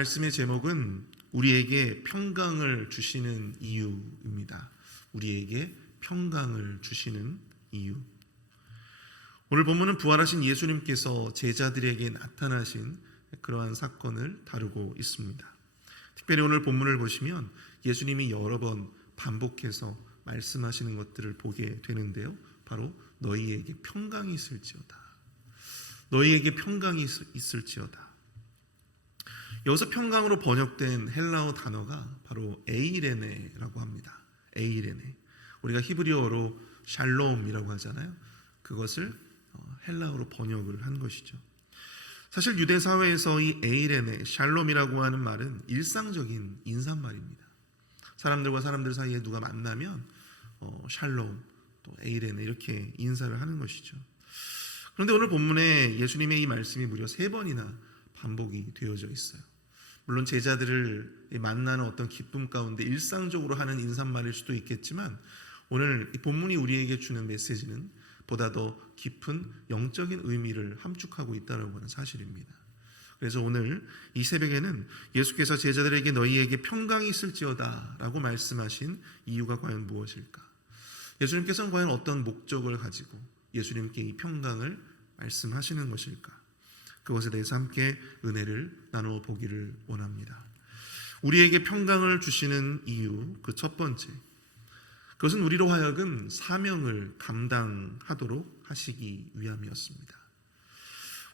말씀의 제목은 우리에게 평강을 주시는 이유입니다. 우리에게 평강을 주시는 이유. 오늘 본문은 부활하신 예수님께서 제자들에게 나타나신 그러한 사건을 다루고 있습니다. 특별히 오늘 본문을 보시면 예수님이 여러 번 반복해서 말씀하시는 것들을 보게 되는데요. 바로 너희에게 평강이 있을지어다. 너희에게 평강이 있을지어다. 여기서 평강으로 번역된 헬라어 단어가 바로 에이레네라고 합니다. 에이레네. 우리가 히브리어로 샬롬이라고 하잖아요. 그것을 헬라어로 번역을 한 것이죠. 사실 유대 사회에서 이 에이레네, 샬롬이라고 하는 말은 일상적인 인사말입니다. 사람들과 사람들 사이에 누가 만나면 샬롬, 또 에이레네 이렇게 인사를 하는 것이죠. 그런데 오늘 본문에 예수님의 이 말씀이 무려 3번이나 반복이 되어져 있어요. 물론 제자들을 만나는 어떤 기쁨 가운데 일상적으로 하는 인사말일 수도 있겠지만 오늘 이 본문이 우리에게 주는 메시지는 보다 더 깊은 영적인 의미를 함축하고 있다는 하는 사실입니다. 그래서 오늘 이 새벽에는 예수께서 제자들에게 너희에게 평강이 있을지어다 라고 말씀하신 이유가 과연 무엇일까? 예수님께서는 과연 어떤 목적을 가지고 예수님께 이 평강을 말씀하시는 것일까? 그것에 대해서 함께 은혜를 나누어 보기를 원합니다. 우리에게 평강을 주시는 이유, 그 첫 번째, 그것은 우리로 하여금 사명을 감당하도록 하시기 위함이었습니다.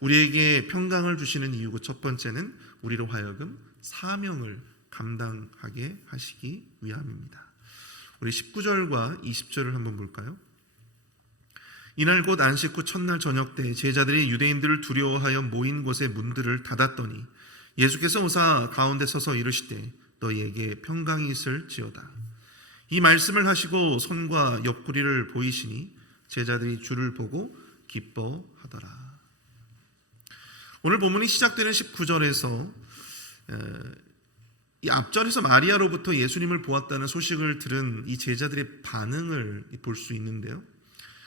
우리에게 평강을 주시는 이유, 그 첫 번째는 우리로 하여금 사명을 감당하게 하시기 위함입니다. 우리 19절과 20절을 한번 볼까요? 이날 곧 안식 후 첫날 저녁 때 제자들이 유대인들을 두려워하여 모인 곳의 문들을 닫았더니 예수께서 오사 가운데 서서 이르시되 너희에게 평강이 있을지어다. 이 말씀을 하시고 손과 옆구리를 보이시니 제자들이 주를 보고 기뻐하더라. 오늘 본문이 시작되는 19절에서 이 앞절에서 마리아로부터 예수님을 보았다는 소식을 들은 이 제자들의 반응을 볼 수 있는데요.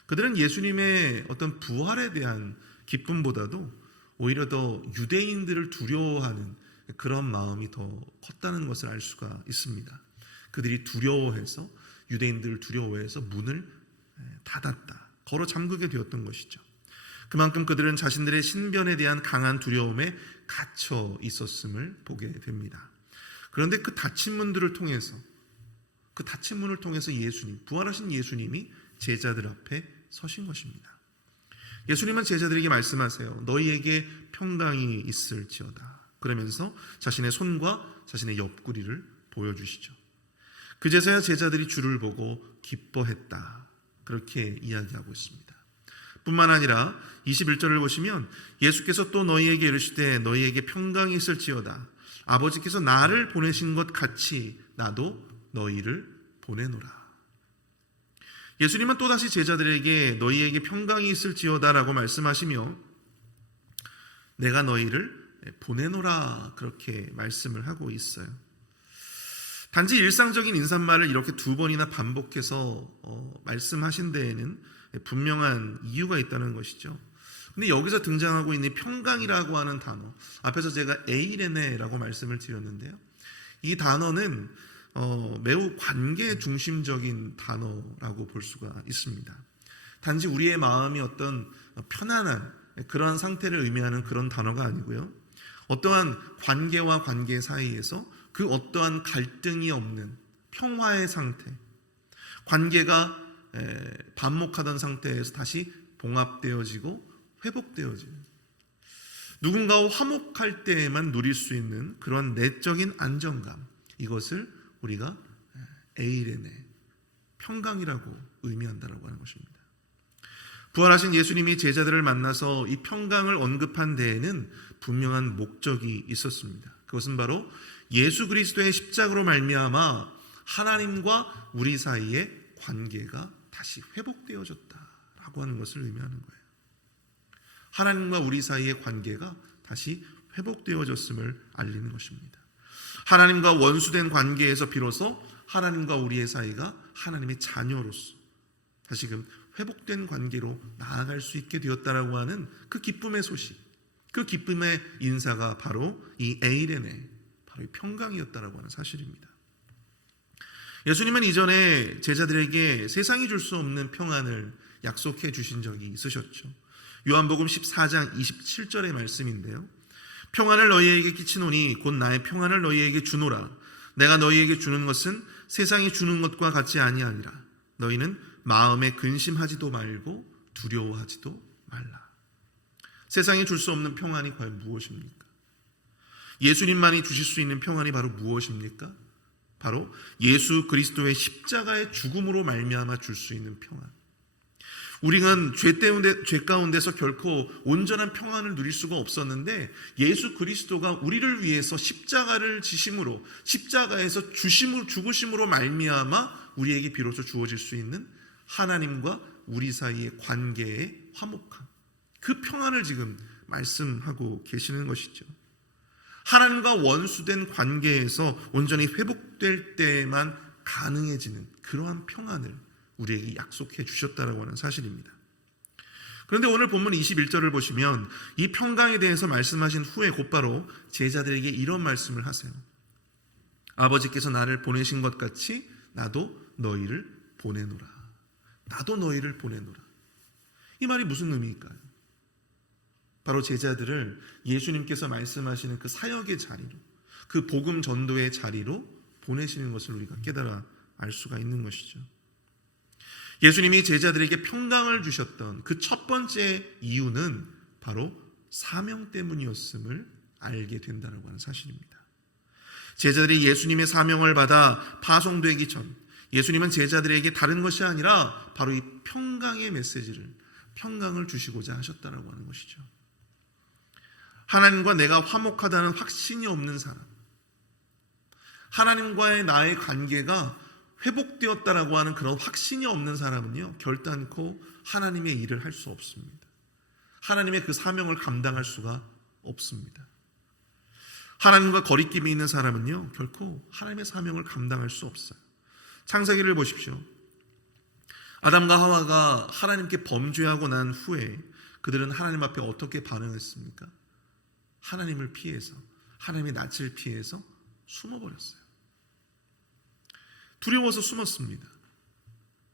그들은 예수님의 어떤 부활에 대한 기쁨보다도 오히려 더 유대인들을 두려워하는 그런 마음이 더 컸다는 것을 알 수가 있습니다. 그들이 두려워해서 유대인들을 두려워해서 문을 닫았다. 걸어 잠그게 되었던 것이죠. 그만큼 그들은 자신들의 신변에 대한 강한 두려움에 갇혀 있었음을 보게 됩니다. 그런데 그 닫힌 문들을 통해서 예수님, 부활하신 예수님이 제자들 앞에 서신 것입니다. 예수님은 제자들에게 말씀하세요. 너희에게 평강이 있을지어다. 그러면서 자신의 손과 자신의 옆구리를 보여주시죠. 그제서야 제자들이 주를 보고 기뻐했다. 그렇게 이야기하고 있습니다. 뿐만 아니라 21절을 보시면 예수께서 또 너희에게 이르시되 너희에게 평강이 있을지어다. 아버지께서 나를 보내신 것 같이 나도 너희를 보내노라. 예수님은 또다시 제자들에게 너희에게 평강이 있을지어다라고 말씀하시며 내가 너희를 보내노라 그렇게 말씀을 하고 있어요. 단지 일상적인 인사말을 이렇게 2번이나 반복해서 말씀하신 데에는 분명한 이유가 있다는 것이죠. 근데 여기서 등장하고 있는 평강이라고 하는 단어, 앞에서 제가 에이레네라고 말씀을 드렸는데요. 이 단어는 매우 관계 중심적인 단어라고 볼 수가 있습니다. 단지 우리의 마음이 어떤 편안한 그러한 상태를 의미하는 그런 단어가 아니고요. 어떠한 관계와 관계 사이에서 그 어떠한 갈등이 없는 평화의 상태, 관계가 반목하던 상태에서 다시 봉합되어지고 회복되어지는, 누군가와 화목할 때에만 누릴 수 있는 그런 내적인 안정감, 이것을 우리가 에이레네, 평강이라고 의미한다라고 하는 것입니다. 부활하신 예수님이 제자들을 만나서 이 평강을 언급한 데에는 분명한 목적이 있었습니다. 그것은 바로 예수 그리스도의 십자가로 말미암아 하나님과 우리 사이의 관계가 다시 회복되어졌다라고 하는 것을 의미하는 거예요. 하나님과 우리 사이의 관계가 다시 회복되어졌음을 알리는 것입니다. 하나님과 원수된 관계에서 비로소 하나님과 우리의 사이가 하나님의 자녀로서 다시금 회복된 관계로 나아갈 수 있게 되었다라고 하는 그 기쁨의 소식, 그 기쁨의 인사가 바로 이 에이레네, 바로 이 평강이었다라고 하는 사실입니다. 예수님은 이전에 제자들에게 세상이 줄 수 없는 평안을 약속해 주신 적이 있으셨죠. 요한복음 14장 27절의 말씀인데요. 평안을 너희에게 끼치노니 곧 나의 평안을 너희에게 주노라. 내가 너희에게 주는 것은 세상이 주는 것과 같지 아니하니라. 너희는 마음에 근심하지도 말고 두려워하지도 말라. 세상이 줄 수 없는 평안이 과연 무엇입니까? 예수님만이 주실 수 있는 평안이 바로 무엇입니까? 바로 예수 그리스도의 십자가의 죽음으로 말미암아 줄 수 있는 평안. 우리는 죄 가운데서 결코 온전한 평안을 누릴 수가 없었는데 예수 그리스도가 우리를 위해서 십자가를 지심으로, 십자가에서 죽으심으로 말미암아 우리에게 비로소 주어질 수 있는 하나님과 우리 사이의 관계의 화목함, 그 평안을 지금 말씀하고 계시는 것이죠. 하나님과 원수된 관계에서 온전히 회복될 때에만 가능해지는 그러한 평안을 우리에게 약속해 주셨다라고 하는 사실입니다. 그런데 오늘 본문 21절을 보시면 이 평강에 대해서 말씀하신 후에 곧바로 제자들에게 이런 말씀을 하세요. 아버지께서 나를 보내신 것 같이 나도 너희를 보내노라. 나도 너희를 보내노라. 이 말이 무슨 의미일까요? 바로 제자들을 예수님께서 말씀하시는 그 사역의 자리로, 그 복음 전도의 자리로 보내시는 것을 우리가 깨달아 알 수가 있는 것이죠. 예수님이 제자들에게 평강을 주셨던 그 첫 번째 이유는 바로 사명 때문이었음을 알게 된다는 사실입니다. 제자들이 예수님의 사명을 받아 파송되기 전 예수님은 제자들에게 다른 것이 아니라 바로 이 평강의 메시지를, 평강을 주시고자 하셨다는 하는 것이죠. 하나님과 내가 화목하다는 확신이 없는 사람, 하나님과의 나의 관계가 회복되었다라고 하는 그런 확신이 없는 사람은요, 결단코 하나님의 일을 할 수 없습니다. 하나님의 그 사명을 감당할 수가 없습니다. 하나님과 거리낌이 있는 사람은요, 결코 하나님의 사명을 감당할 수 없어요. 창세기를 보십시오. 아담과 하와가 하나님께 범죄하고 난 후에 그들은 하나님 앞에 어떻게 반응했습니까? 하나님을 피해서, 하나님의 낯을 피해서 숨어버렸어요. 두려워서 숨었습니다.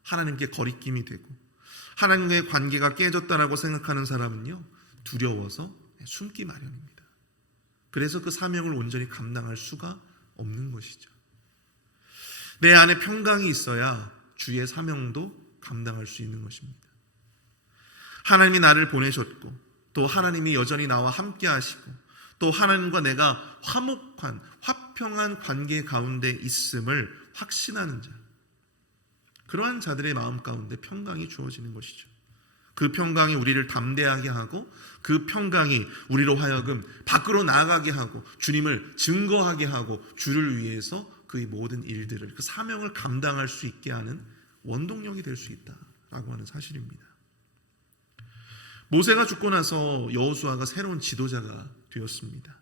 하나님께 거리낌이 되고 하나님과의 관계가 깨졌다라고 생각하는 사람은요, 두려워서 숨기 마련입니다. 그래서 그 사명을 온전히 감당할 수가 없는 것이죠. 내 안에 평강이 있어야 주의 사명도 감당할 수 있는 것입니다. 하나님이 나를 보내셨고 또 하나님이 여전히 나와 함께 하시고 또 하나님과 내가 화목한, 화평한 관계 가운데 있음을 확신하는 자, 그러한 자들의 마음 가운데 평강이 주어지는 것이죠. 그 평강이 우리를 담대하게 하고 그 평강이 우리로 하여금 밖으로 나아가게 하고 주님을 증거하게 하고 주를 위해서 그의 모든 일들을, 그 사명을 감당할 수 있게 하는 원동력이 될 수 있다라고 하는 사실입니다. 모세가 죽고 나서 여호수아가 새로운 지도자가 되었습니다.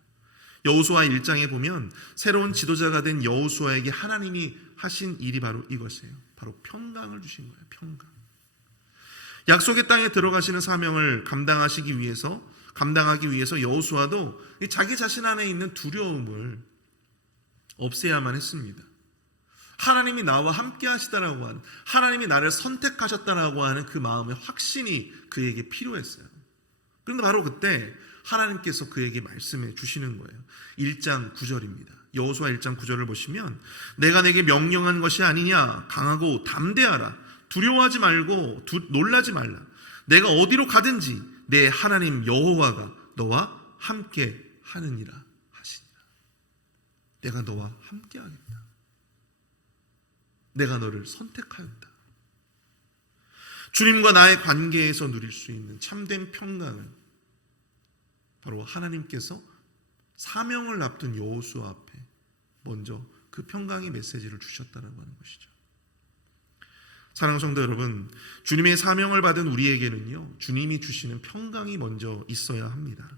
여호수아 1장에 보면 새로운 지도자가 된 여호수아에게 하나님이 하신 일이 바로 이것이에요. 바로 평강을 주신 거예요. 평강. 약속의 땅에 들어가시는 사명을 감당하기 위해서 여호수아도 자기 자신 안에 있는 두려움을 없애야만 했습니다. 하나님이 나와 함께 하시다라고 하는, 하나님이 나를 선택하셨다라고 하는 그 마음의 확신이 그에게 필요했어요. 그런데 바로 그때 하나님께서 그에게 말씀해 주시는 거예요. 1장 9절입니다. 여호수아 1장 9절을 보시면 내가 내게 명령한 것이 아니냐, 강하고 담대하라, 두려워하지 말고 놀라지 말라, 내가 어디로 가든지 내 하나님 여호와가 너와 함께 하느니라 하시니라. 내가 너와 함께 하겠다. 내가 너를 선택하였다. 주님과 나의 관계에서 누릴 수 있는 참된 평강을 바로 하나님께서 사명을 앞둔 여호수아 앞에 먼저 그 평강의 메시지를 주셨다는 것이죠. 사랑하는 성도 여러분, 주님의 사명을 받은 우리에게는요, 주님이 주시는 평강이 먼저 있어야 합니다.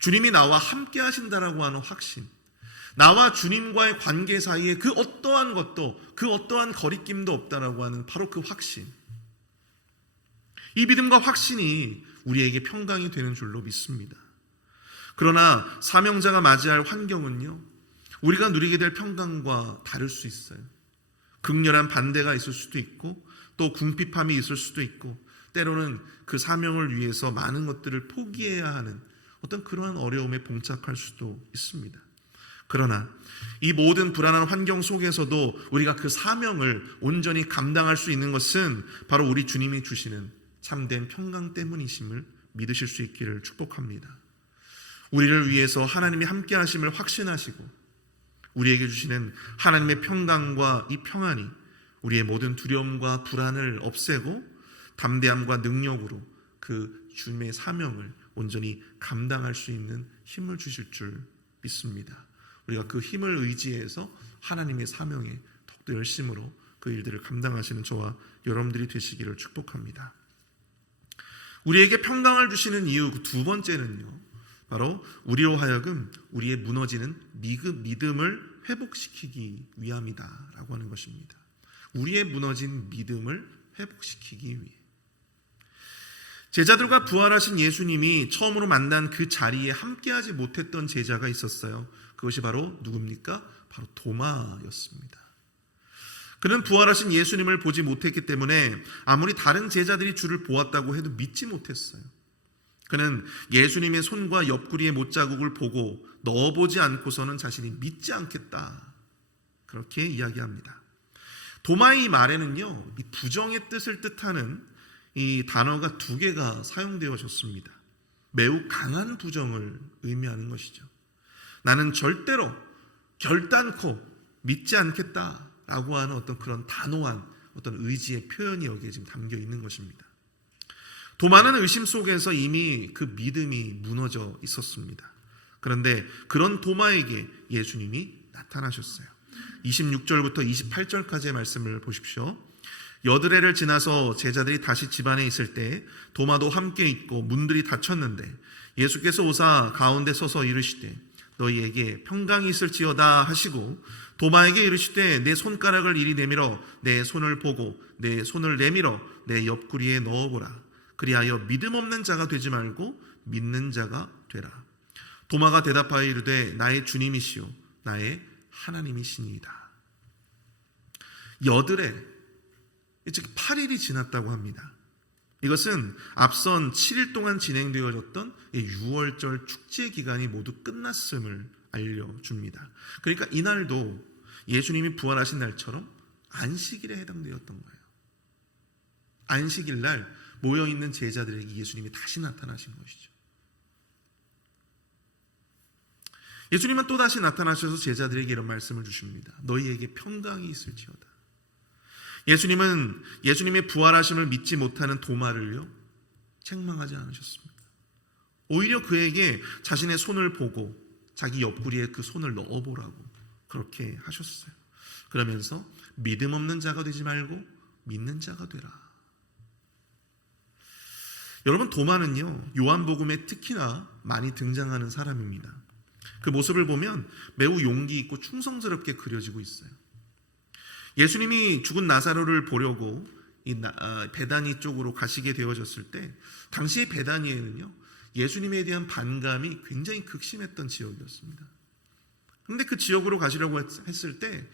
주님이 나와 함께 하신다라고 하는 확신, 나와 주님과의 관계 사이에 그 어떠한 것도, 그 어떠한 거리낌도 없다라고 하는 바로 그 확신, 이 믿음과 확신이 우리에게 평강이 되는 줄로 믿습니다. 그러나 사명자가 맞이할 환경은요, 우리가 누리게 될 평강과 다를 수 있어요. 극렬한 반대가 있을 수도 있고 또 궁핍함이 있을 수도 있고 때로는 그 사명을 위해서 많은 것들을 포기해야 하는 어떤 그러한 어려움에 봉착할 수도 있습니다. 그러나 이 모든 불안한 환경 속에서도 우리가 그 사명을 온전히 감당할 수 있는 것은 바로 우리 주님이 주시는 참된 평강 때문이심을 믿으실 수 있기를 축복합니다. 우리를 위해서 하나님이 함께 하심을 확신하시고 우리에게 주시는 하나님의 평강과 이 평안이 우리의 모든 두려움과 불안을 없애고 담대함과 능력으로 그 주님의 사명을 온전히 감당할 수 있는 힘을 주실 줄 믿습니다. 우리가 그 힘을 의지해서 하나님의 사명에 더욱더 열심으로 그 일들을 감당하시는 저와 여러분들이 되시기를 축복합니다. 우리에게 평강을 주시는 이유 그 두 번째는요, 바로 우리로 하여금 우리의 무너지는 믿음을 회복시키기 위함이다라고 하는 것입니다. 우리의 무너진 믿음을 회복시키기 위해. 제자들과 부활하신 예수님이 처음으로 만난 그 자리에 함께하지 못했던 제자가 있었어요. 그것이 바로 누굽니까? 바로 도마였습니다. 그는 부활하신 예수님을 보지 못했기 때문에 아무리 다른 제자들이 주를 보았다고 해도 믿지 못했어요. 그는 예수님의 손과 옆구리의 못자국을 보고 넣어보지 않고서는 자신이 믿지 않겠다, 그렇게 이야기합니다. 도마의 이 말에는요, 이 부정의 뜻을 뜻하는 이 단어가 두 개가 사용되어졌습니다. 매우 강한 부정을 의미하는 것이죠. 나는 절대로 결단코 믿지 않겠다라고 하는 어떤 그런 단호한 어떤 의지의 표현이 여기에 지금 담겨 있는 것입니다. 도마는 의심 속에서 이미 그 믿음이 무너져 있었습니다. 그런데 그런 도마에게 예수님이 나타나셨어요. 26절부터 28절까지의 말씀을 보십시오. 여드레를 지나서 제자들이 다시 집안에 있을 때 도마도 함께 있고 문들이 닫혔는데 예수께서 오사 가운데 서서 이르시되 너희에게 평강이 있을지어다 하시고 도마에게 이르시되 내 손가락을 이리 내밀어 내 손을 보고 내 손을 내밀어 내 옆구리에 넣어보라. 그리하여 믿음 없는 자가 되지 말고 믿는 자가 되라. 도마가 대답하여 이르되 나의 주님이시요 나의 하나님이시니이다. 여드레, 즉 8일이 지났다고 합니다. 이것은 앞선 7일 동안 진행되어졌던 6월절 축제 기간이 모두 끝났음을 알려줍니다. 그러니까 이날도 예수님이 부활하신 날처럼 안식일에 해당되었던 거예요. 안식일 날 모여있는 제자들에게 예수님이 다시 나타나신 것이죠. 예수님은 또다시 나타나셔서 제자들에게 이런 말씀을 주십니다. 너희에게 평강이 있을지어다. 예수님은 예수님의 부활하심을 믿지 못하는 도마를요, 책망하지 않으셨습니다. 오히려 그에게 자신의 손을 보고 자기 옆구리에 그 손을 넣어보라고 그렇게 하셨어요. 그러면서 믿음 없는 자가 되지 말고 믿는 자가 되라. 여러분, 도마는요, 요한복음에 특히나 많이 등장하는 사람입니다. 그 모습을 보면 매우 용기 있고 충성스럽게 그려지고 있어요. 예수님이 죽은 나사로를 보려고 베다니 쪽으로 가시게 되어졌을 때 당시 베다니에는요, 예수님에 대한 반감이 굉장히 극심했던 지역이었습니다. 그런데 그 지역으로 가시려고 했을 때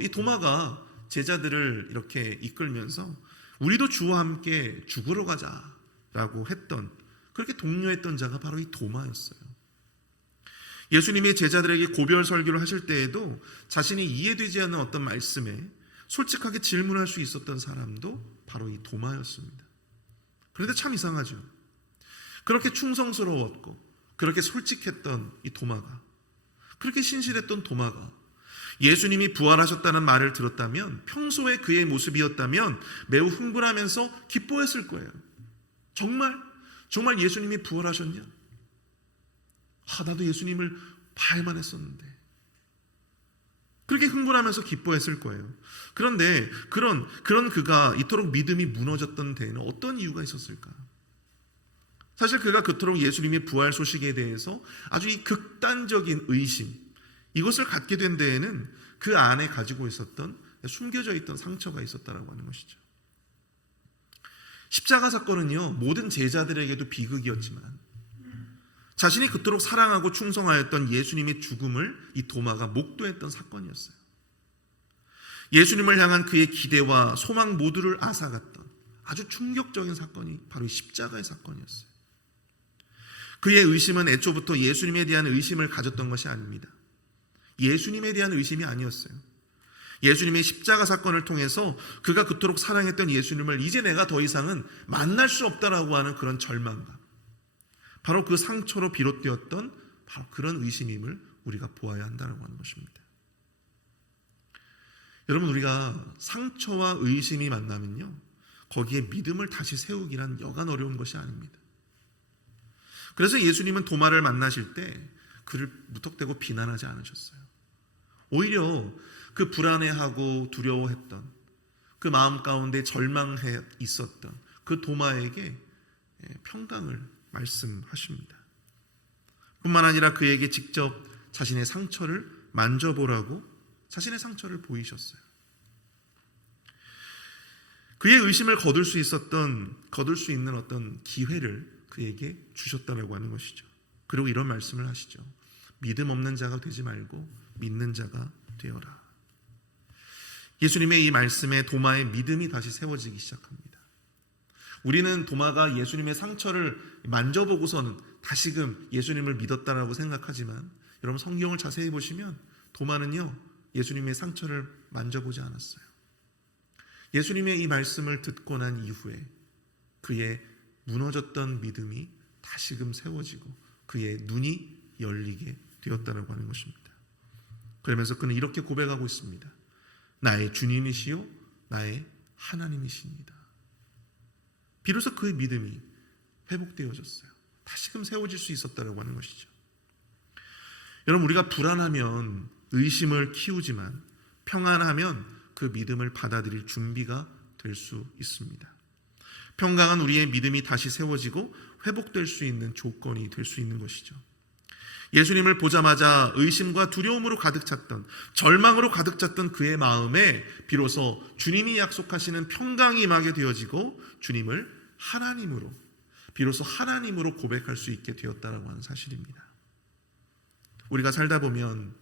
이 도마가 제자들을 이렇게 이끌면서 우리도 주와 함께 죽으러 가자라고 했던, 그렇게 독려했던 자가 바로 이 도마였어요. 예수님이 제자들에게 고별 설교를 하실 때에도 자신이 이해되지 않는 어떤 말씀에 솔직하게 질문할 수 있었던 사람도 바로 이 도마였습니다. 그런데 참 이상하죠. 그렇게 충성스러웠고 그렇게 솔직했던 이 도마가, 그렇게 신실했던 도마가 예수님이 부활하셨다는 말을 들었다면, 평소에 그의 모습이었다면 매우 흥분하면서 기뻐했을 거예요. 정말 예수님이 부활하셨냐? 나도 예수님을 봐야만 했었는데. 그렇게 흥분하면서 기뻐했을 거예요. 그런데 그런 그가 이토록 믿음이 무너졌던 데에는 어떤 이유가 있었을까? 사실 그가 그토록 예수님의 부활 소식에 대해서 아주 이 극단적인 의심, 이것을 갖게 된 데에는 그 안에 가지고 있었던, 숨겨져 있던 상처가 있었다라고 하는 것이죠. 십자가 사건은요, 모든 제자들에게도 비극이었지만 자신이 그토록 사랑하고 충성하였던 예수님의 죽음을 이 도마가 목도했던 사건이었어요. 예수님을 향한 그의 기대와 소망 모두를 앗아갔던 아주 충격적인 사건이 바로 이 십자가의 사건이었어요. 그의 의심은 애초부터 예수님에 대한 의심을 가졌던 것이 아닙니다. 예수님에 대한 의심이 아니었어요. 예수님의 십자가 사건을 통해서 그가 그토록 사랑했던 예수님을 이제 내가 더 이상은 만날 수 없다라고 하는 그런 절망감, 바로 그 상처로 비롯되었던 바로 그런 의심임을 우리가 보아야 한다고 하는 것입니다. 여러분, 우리가 상처와 의심이 만나면요, 거기에 믿음을 다시 세우기란 여간 어려운 것이 아닙니다. 그래서 예수님은 도마를 만나실 때 그를 무턱대고 비난하지 않으셨어요. 오히려 그 불안해하고 두려워했던 그 마음 가운데 절망해 있었던 그 도마에게 평강을 말씀하십니다. 뿐만 아니라 그에게 직접 자신의 상처를 만져보라고 자신의 상처를 보이셨어요. 그의 의심을 거둘 수 있는 어떤 기회를 그에게 주셨다라고 하는 것이죠. 그리고 이런 말씀을 하시죠. 믿음 없는 자가 되지 말고 믿는 자가 되어라. 예수님의 이 말씀에 도마의 믿음이 다시 세워지기 시작합니다. 우리는 도마가 예수님의 상처를 만져보고서는 다시금 예수님을 믿었다라고 생각하지만, 여러분 성경을 자세히 보시면 도마는요, 예수님의 상처를 만져보지 않았어요. 예수님의 이 말씀을 듣고 난 이후에 그의 무너졌던 믿음이 다시금 세워지고 그의 눈이 열리게 되었다라고 하는 것입니다. 그러면서 그는 이렇게 고백하고 있습니다. 나의 주님이시요 나의 하나님이십니다. 비로소 그의 믿음이 회복되어졌어요. 다시금 세워질 수 있었다라고 하는 것이죠. 여러분, 우리가 불안하면 의심을 키우지만 평안하면 그 믿음을 받아들일 준비가 될 수 있습니다. 평강은 우리의 믿음이 다시 세워지고 회복될 수 있는 조건이 될 수 있는 것이죠. 예수님을 보자마자 의심과 두려움으로 가득 찼던, 절망으로 가득 찼던 그의 마음에 비로소 주님이 약속하시는 평강이 임하게 되어지고 주님을 하나님으로, 비로소 하나님으로 고백할 수 있게 되었다라고 하는 사실입니다. 우리가 살다 보면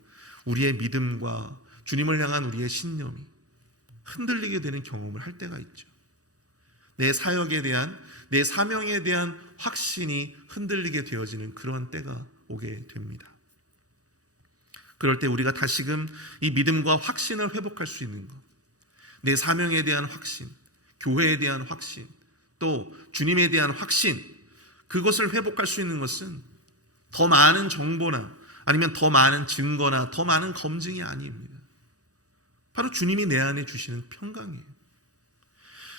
우리의 믿음과 주님을 향한 우리의 신념이 흔들리게 되는 경험을 할 때가 있죠. 내 사역에 대한, 내 사명에 대한 확신이 흔들리게 되어지는 그런 때가 오게 됩니다. 그럴 때 우리가 다시금 이 믿음과 확신을 회복할 수 있는 것, 내 사명에 대한 확신, 교회에 대한 확신, 또 주님에 대한 확신, 그것을 회복할 수 있는 것은 더 많은 정보나 아니면 더 많은 증거나 더 많은 검증이 아닙니다. 바로 주님이 내 안에 주시는 평강이에요.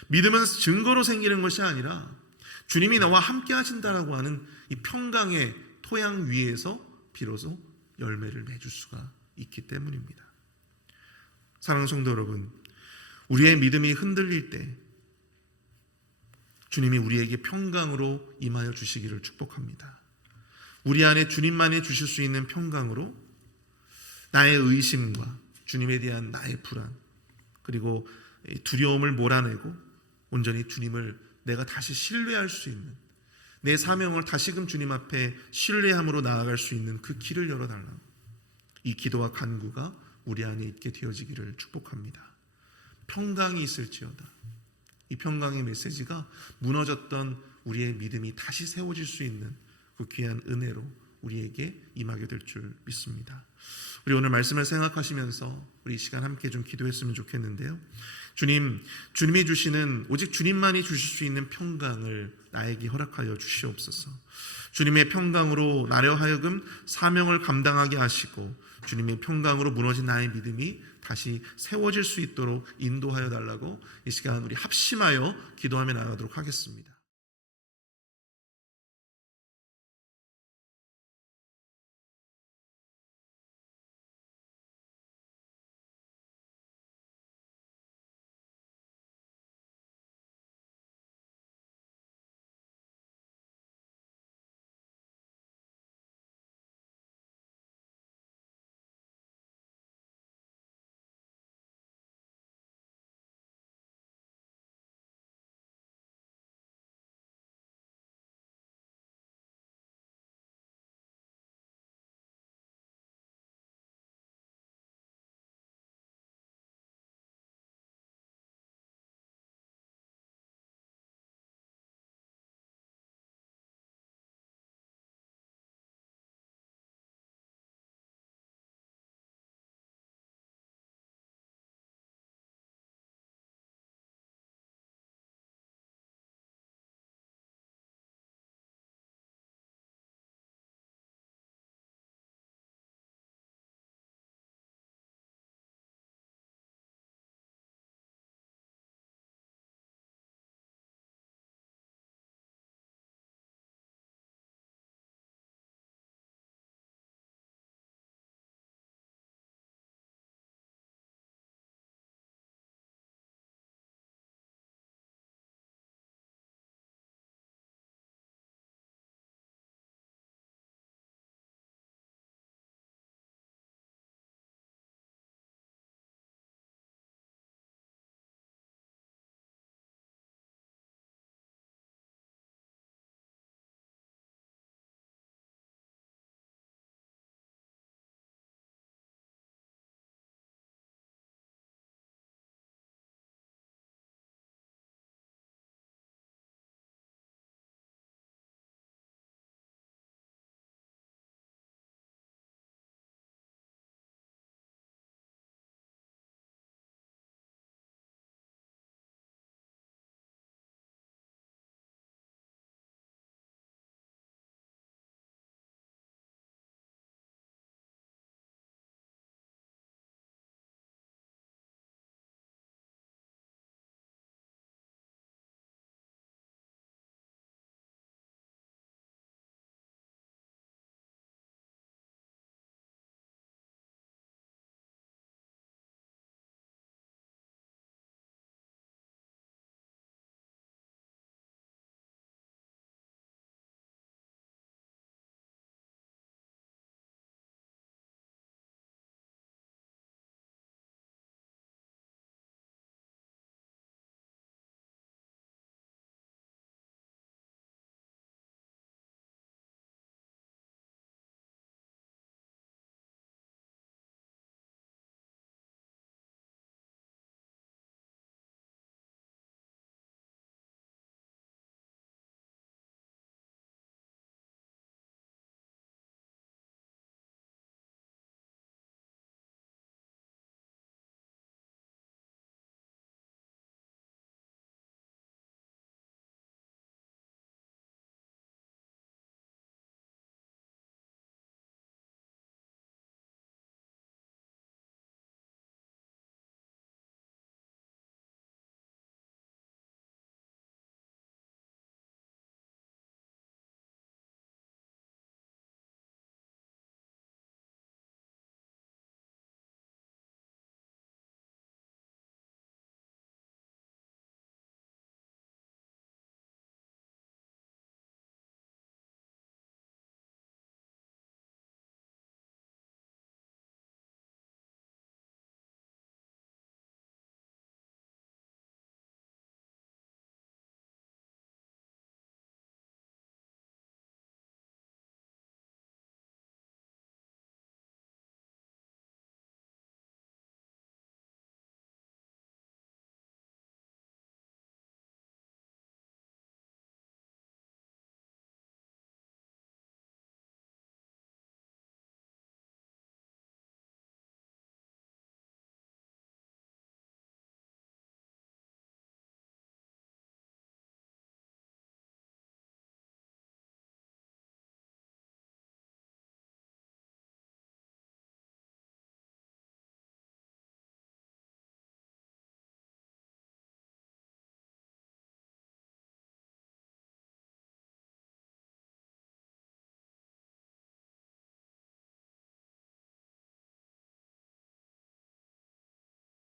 믿음은 증거로 생기는 것이 아니라 주님이 나와 함께 하신다라고 하는 이 평강의 토양 위에서 비로소 열매를 맺을 수가 있기 때문입니다. 사랑하는 성도 여러분, 우리의 믿음이 흔들릴 때 주님이 우리에게 평강으로 임하여 주시기를 축복합니다. 우리 안에 주님만이 주실 수 있는 평강으로 나의 의심과 주님에 대한 나의 불안, 그리고 두려움을 몰아내고 온전히 주님을 내가 다시 신뢰할 수 있는, 내 사명을 다시금 주님 앞에 신뢰함으로 나아갈 수 있는 그 길을 열어달라고, 이 기도와 간구가 우리 안에 있게 되어지기를 축복합니다. 평강이 있을지어다. 이 평강의 메시지가 무너졌던 우리의 믿음이 다시 세워질 수 있는 그 귀한 은혜로 우리에게 임하게 될 줄 믿습니다. 우리 오늘 말씀을 생각하시면서 우리 이 시간 함께 좀 기도했으면 좋겠는데요. 주님이 주시는, 오직 주님만이 주실 수 있는 평강을 나에게 허락하여 주시옵소서. 주님의 평강으로 나려 하여금 사명을 감당하게 하시고 주님의 평강으로 무너진 나의 믿음이 다시 세워질 수 있도록 인도하여 달라고 이 시간 우리 합심하여 기도하며 나가도록 하겠습니다.